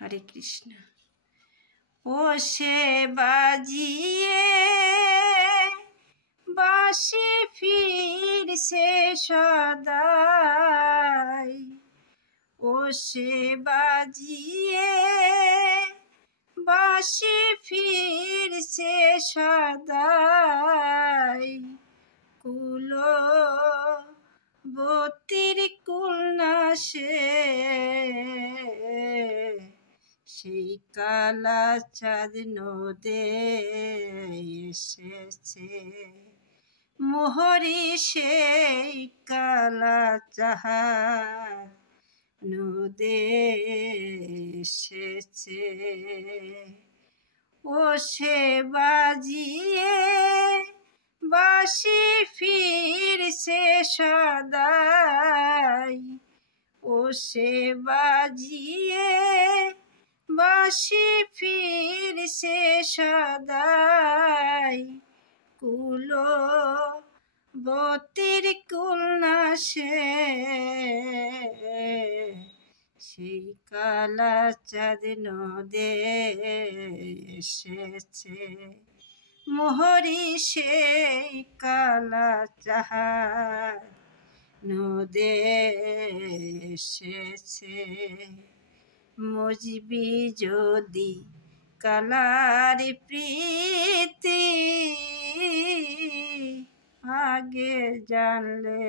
হরে কৃষ্ণ। ও সে বাজিয়ে বাঁশি ফিরছে সদাই, ও সে বাজিয়ে বাঁশি ফিরছে সদাই, কুলবতীর কুল না সেই কালা চাঁদ নদে এসেছে, মোহরি সেই কালা চাঁদ নদে এসেছে। ও সে বাজিয়ে বাঁশি ফিরছে সদাই, ও সে বাজিয়ে বাঁশি ফিরছে সদাই, কুলবতীর কুল না সেই কালা চাঁদ নদে এসেছে, মোহরি সেই কালা চাঁদ নদে এসেছে। মজবি যদি কালার প্রীতি, আগে জানলে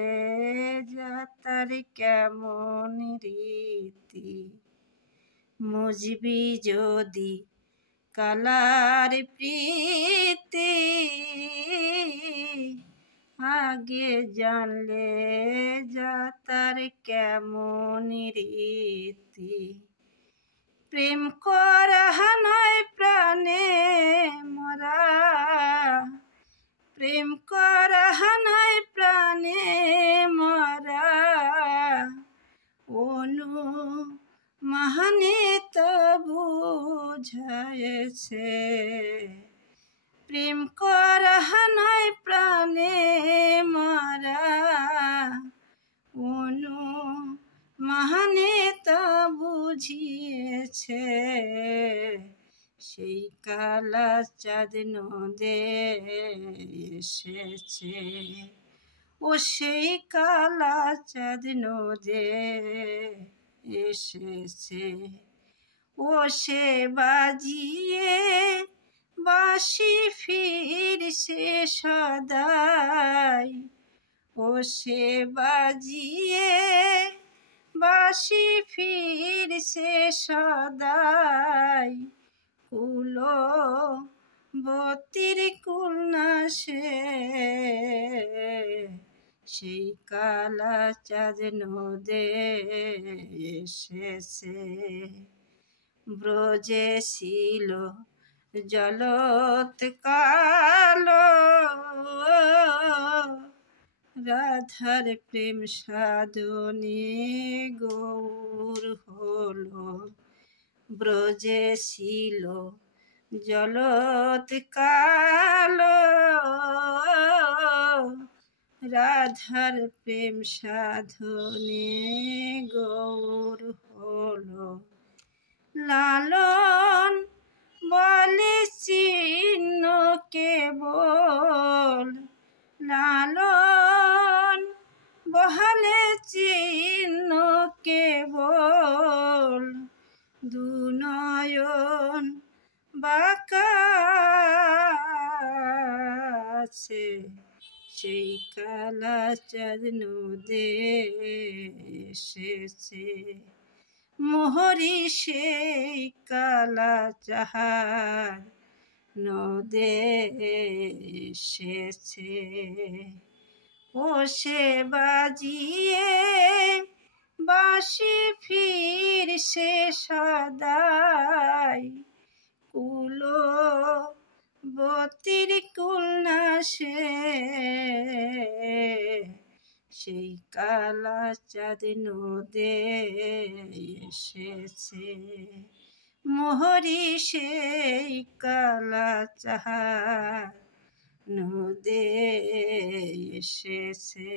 যাতার কেমন রীতি। মজবি যদি কালার প্রীতি, আগে জানলে যাতার কেমন রীতি। প্রেম করা নয় প্রাণে মরা, প্রেম করা নয় প্রাণে মরা, অনুমানে তো বুঝাইছে। প্রেম করা নয় প্রাণে মরা, অনুমানে তো বুঝিয়েছে, সেই কালা চাঁদ নদে এসেছে। ও সেই কালা চাঁদ নদে এসেছে। ও সে বাজিয়ে বাঁশি ফিরছে সদাই, ও সে বাজিয়ে বাঁশি ফিরছে সদাই, কুলবতীর কুল না সেই কালা চাঁদ নদে এসেছে। ব্রজে ছিল জলত কালো, রাধার প্রেম সাধনে গৌর হলো। ব্রজে ছিল জলত কালো, রাধার প্রেম সাধনে গৌর হলো। লালন বলে চিহ্ন কেবল, লালন বলে চিহ্ন কেবল, দুনয়ন বাঁকা আছে, সেই কালা চাঁদ নদে এসেছে, মোহরি সেই কালা চাঁদ নদে এসেছে। ও সে বাজিয়ে বাঁশি ফিরছে সদাই, কুলবতীর কুল না সেই কালা চাঁদ নদে এসেছে, মোহরি সেই কালা চাঁদ নদে এসেছে।